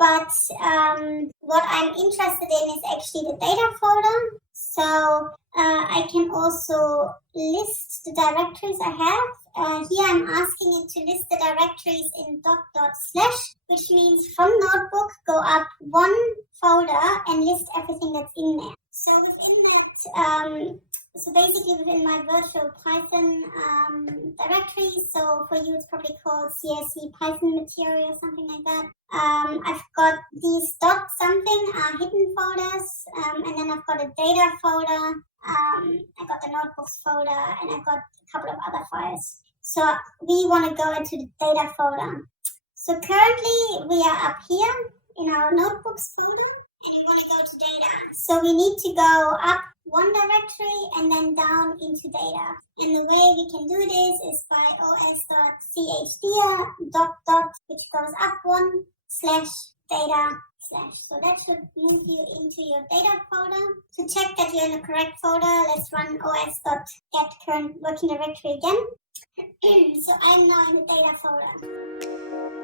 but what I'm interested in is actually the data folder. So I can also list the directories I have. Here I'm asking it to list the directories in // which means from notebook go up one folder and list everything that's in there. So within that, so basically within my virtual Python directory, so for you it's probably called CSC Python material or something like that. I've got these dot something hidden folders, and then I've got a data folder, I got the notebooks folder, and I've got a couple of other files. So we want to go into the data folder. So currently we are up here in our notebooks folder, and we want to go to data. So we need to go up one directory and then down into data. And the way we can do this is by os.chdir ... which goes up one / data /. So that should move you into your data folder. To check that you're in the correct folder, let's run os.get current working directory again. So I'm now in the data folder.